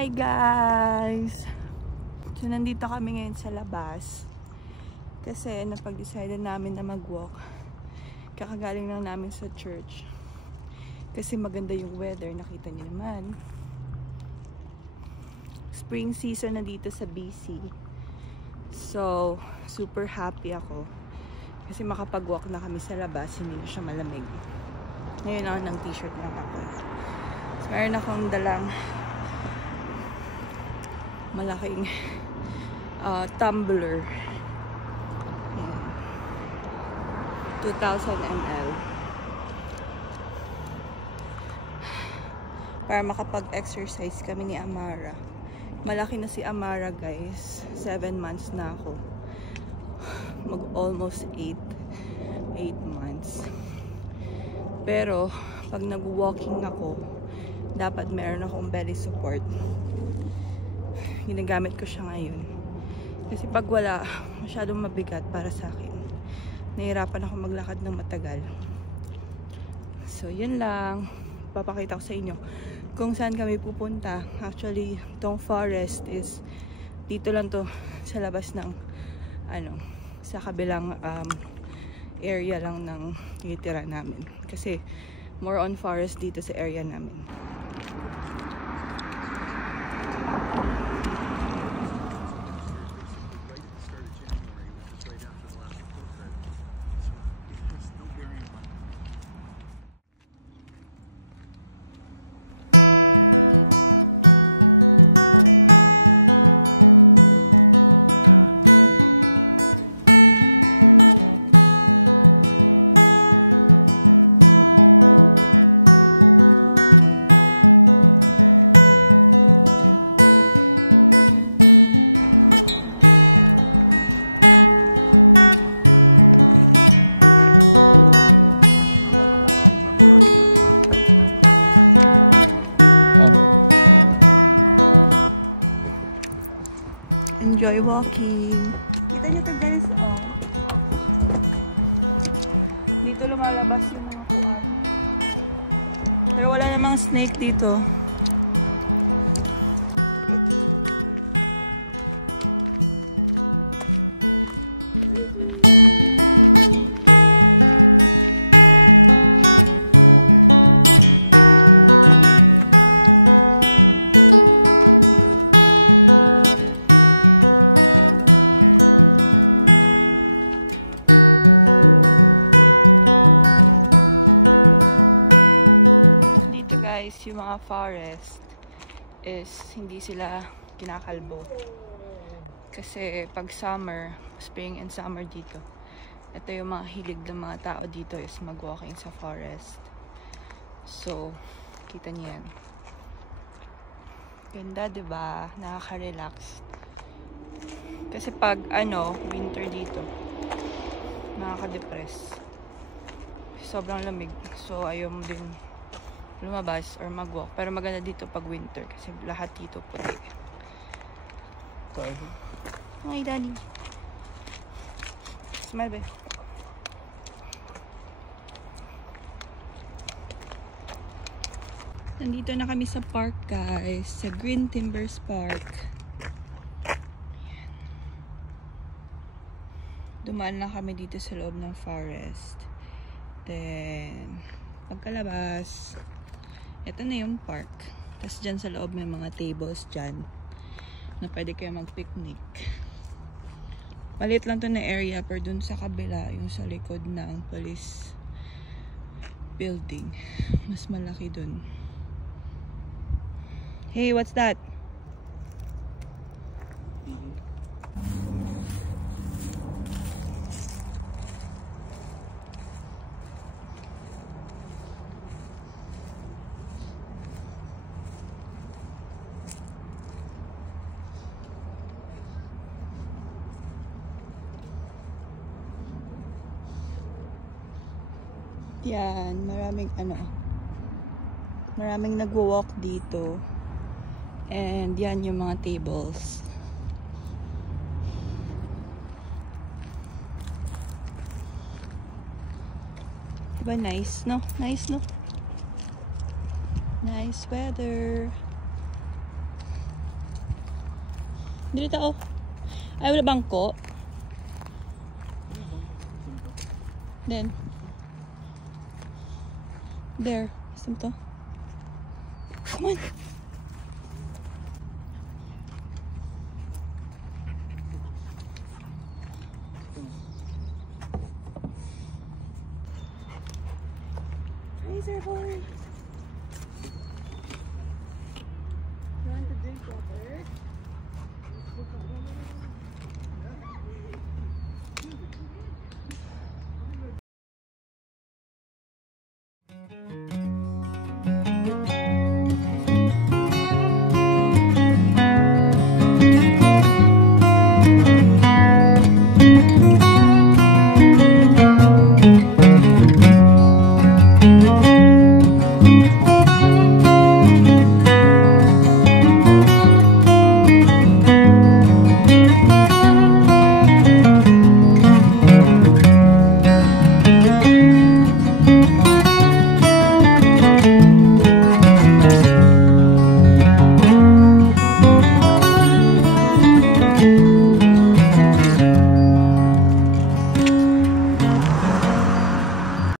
Hi guys! So nandito kami ngayon sa labas kasi napag-decide namin na mag-walk. Kakagaling lang namin sa church kasi maganda yung weather, nakita niyo naman. Spring season na dito sa BC. So super happy ako kasi makapag-walk na kami sa labas, hindi na siya malamig. Ngayon ako ng t-shirt lang ako. So meron akong dalang malaking tumbler. 2,000 ml. Para makapag-exercise kami ni Amara. Malaki na si Amara guys. 7 months na ako. Almost 8 months. Pero pag nag-walking ako, dapat meron akong belly support. Ginagamit ko siya ngayon. Kasi pag wala, masyadong mabigat para sa akin. Nahirapan ako maglakad ng matagal. So, yun lang. Papakita ko sa inyo kung saan kami pupunta. Actually, tong forest is dito lang to sa labas ng sa kabilang area lang ng titira namin. Kasi more on forest dito sa area namin. Enjoy walking. Kita niyo to guys, oh. Dito lumalabas yung mga puwan. Pero wala namang snake dito. Forest is hindi sila kinakalbo kasi pag summer, spring and summer dito, ito yung mga hilig ng mga tao dito is mag-walking sa forest. So kita niyo yan, ganda diba, nakaka-relax kasi pag winter dito nakaka-depress, sobrang lamig, so ayaw mo din lumabas or mag-walk. Pero maganda dito pag winter kasi lahat dito puti. Hi, Danny. Smile, babe. Nandito na kami sa park, guys. Sa Green Timbers Park. Ayan. Dumaan lang kami dito sa loob ng forest. Then, pagkalabas, ito na yung park. Tapos dyan sa loob may mga tables dyan na pwede kayo mag-picnic. Maliit lang to na area, pero dun sa kabila, yung sa likod ng police building, mas malaki dun. Hey, what's that? Yan, maraming nagwo-walk dito. And yan yung mga tables. Diba nice, no? Nice, no? Nice weather. Dili tao. Ay, wala bangko. Then. There. Gusto mo to? Come on. Freezer boy.